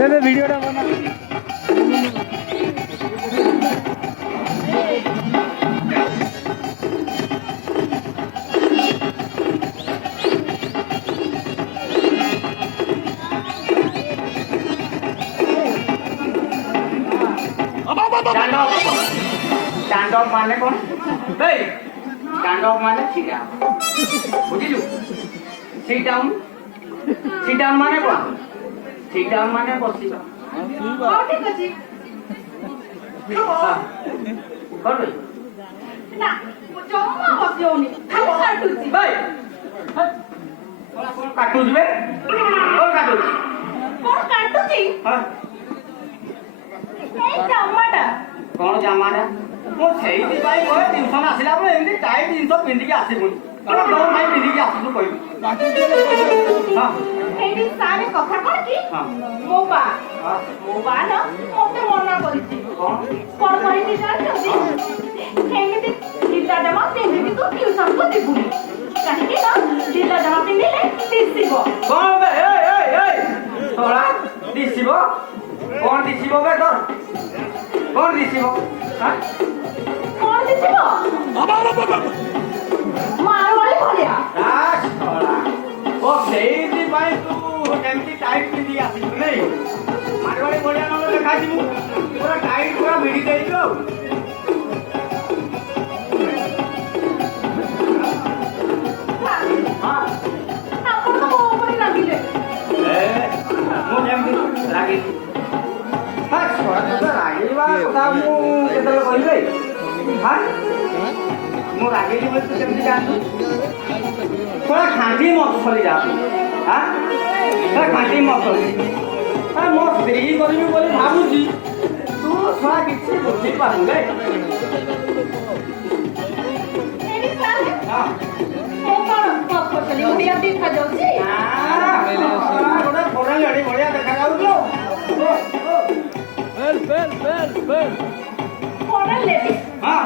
ले वीडियोटा बना stand up माने कौन भाई स्टैंड अप माने छिड़ा बुझिलु सिट डाउन माने कौन सिट डाउन माने बसिबा हां ठीक अछि कर ना जम्मा बसियोनी खाली काटुची भाई कौन काटुची बे कौन काटुची हां এই জামাটা कौन जामाटा मो सेही भाई कोई ट्यूशन आसिला बे एंदी टाइट जिंस पिंदी के आसीबुनी कौन डोर भाई पिंदी के आसु कहि हां এইটি সারে কথা কর কি हां মোবা हां মোবা না মতে মনা করিছি কোন করিছি জানছো এমনি দিদা জামা পিন্ধিবি তো টিউশন কো দেবুনি কাহিকি না দিদা জামা পিন্ধিলে দিছিব कौन बे ए थोड़ा दिसिबो कौन दिसिबो बे तोर कौन दिसिबो हां কোন দিছিব মারওয়ালি ভলিয়া राज थोड़ा ओ सेही भाई तू एमती टाइट पिंदी के आसीबु नहीं मारवाड़ी बोलिया न देखा दिमु पूरा टाइट पूरा भिड़ी देइबो हां আপন তো উপরে লাগিলে ମୁଁ ଯେମିତି ରାଗିଲି ହଁ ଛୁଆ ତ ରାଗିବା କଥା ମୁଁ କେତେବେଳେ କହିବି ହଁ ମୁଁ ରାଗିଲି ବୋଲି ତୁ କେମିତି ଜାଣିଛୁ ପୁରା ଖାଣ୍ଟି ମସଲି ଯାଆନ୍ତୁ ହଁ ପୁରା ଖାଣ୍ଟି ମସଲି ମୋ ସ୍ତ୍ରୀ କରିବି ବୋଲି ଭାବୁଛି ତୁ ଛୁଆ କିଛି ବୁଝିପାରୁନି ଏଇ ସାରେ ହଁ ଓ କଣ ପଛଲି ଓଡିଆ ଦେଖା ଯାଉଛି ଗୋଟେ ଫୋନ ଲଢି ବଢିଆ ଦେଖାଯାଉଛୁ কোন লেডি ହଁ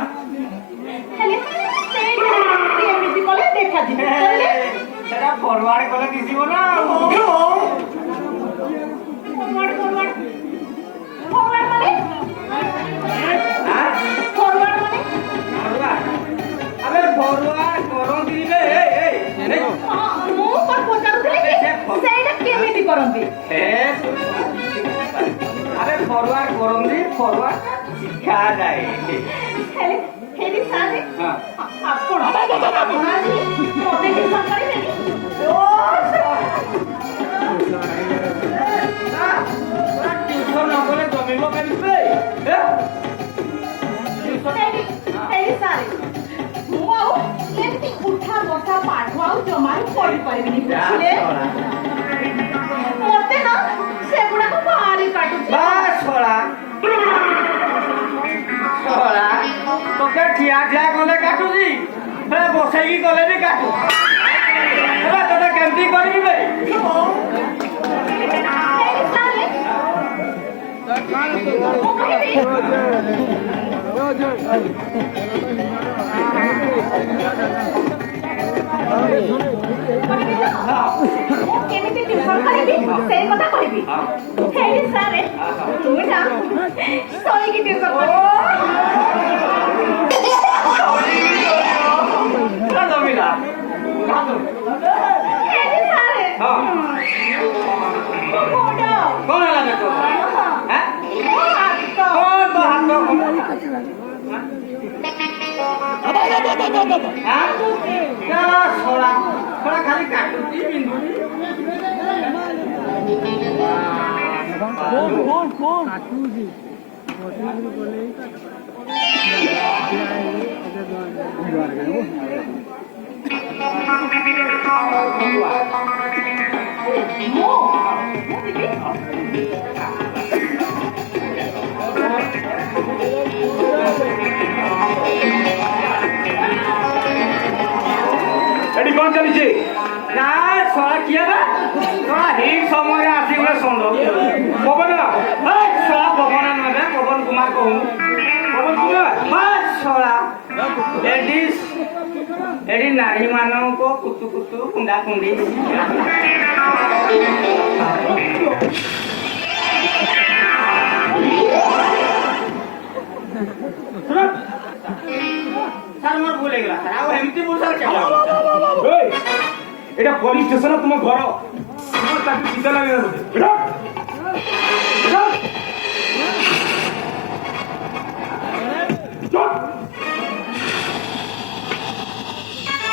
ହେଲେ ସେଇଟା ଏମିତି କଲେ ଦେଖାଯିବ ସେଟା ଫରୱାର୍ଡ କଲେ ଦିଶିବ ନା ଫରୱାର୍ଡ ମାନେ ଫରୱାର୍ଡ ମାନେ ଆବେ ଫରୱାର୍ଡ କରନ୍ତି ରେ ମୁଁ କଣ ପଚାରୁଥିଲି କି ସେଇଟା କେମିତି କରନ୍ତି ଆରେ ଫରୱାର୍ଡ କରନ୍ତି ଫରୱାର୍ଡ ଶିଖାଯାଏ ହେଲେ ହେଲେ ସାରେ ହଁ ଆପଣ ଆଜି ମତେ ଟିଉସନ କରିବେନି ଟିଉସନ ନ କଲେ ଜମିବ କେମିତି ହେଲେ ସାରେ ମୁଁ ଆଉ ଏମିତି ଉଠା ବସା ପାଠ ଆଉ ଜମାରୁ ପଢିପାରିବିନି ବୁଝିଲେ ମତେ ନା ସେଗୁଡାକ ଭାରି କାଟୁଛି ଶଳା তোকে ঠিয়া ঠিয়া কলে কাটুছি বসাইকি কলে বি কাটু তোকে কেমতি করবি বে ହେଲେ ସାରେ ମୁଁ କହିବି ମୁଁ କେମିତି ଟିଉସନ କରିବି ସେଇ କଥା କହିବି ହେଲେ ସାରେ ତୁ ନା ଶୋଇକି ଟିଉସନ କରିବି জমিলা ହେଲେ ସାରେ ହଁ ମୋ ଗୋଡ଼ কোন লাগে তো হ্যাঁ ମୋ ହାତ কোন তো হাত হ্যাঁ ছড়া ছড়া খালি কাটুছি বিন্দুটি কোন কাটুছি এটি কোন চলিছে না ছড়া কি হবে ছড়া হিট সময় আসি বলে শুনল পবন ছড়া পবন নবে পবন কুমার কহু পবন কুমার ছড়া এটি নারী ମାନଙ୍କ କୁତୁ କୁତୁ କୁଣ୍ଡା କୁଣ୍ଡି এটা পুলিশ স্টেশন তোমার ঘর তোমার তাকে চিন্তা লাগে না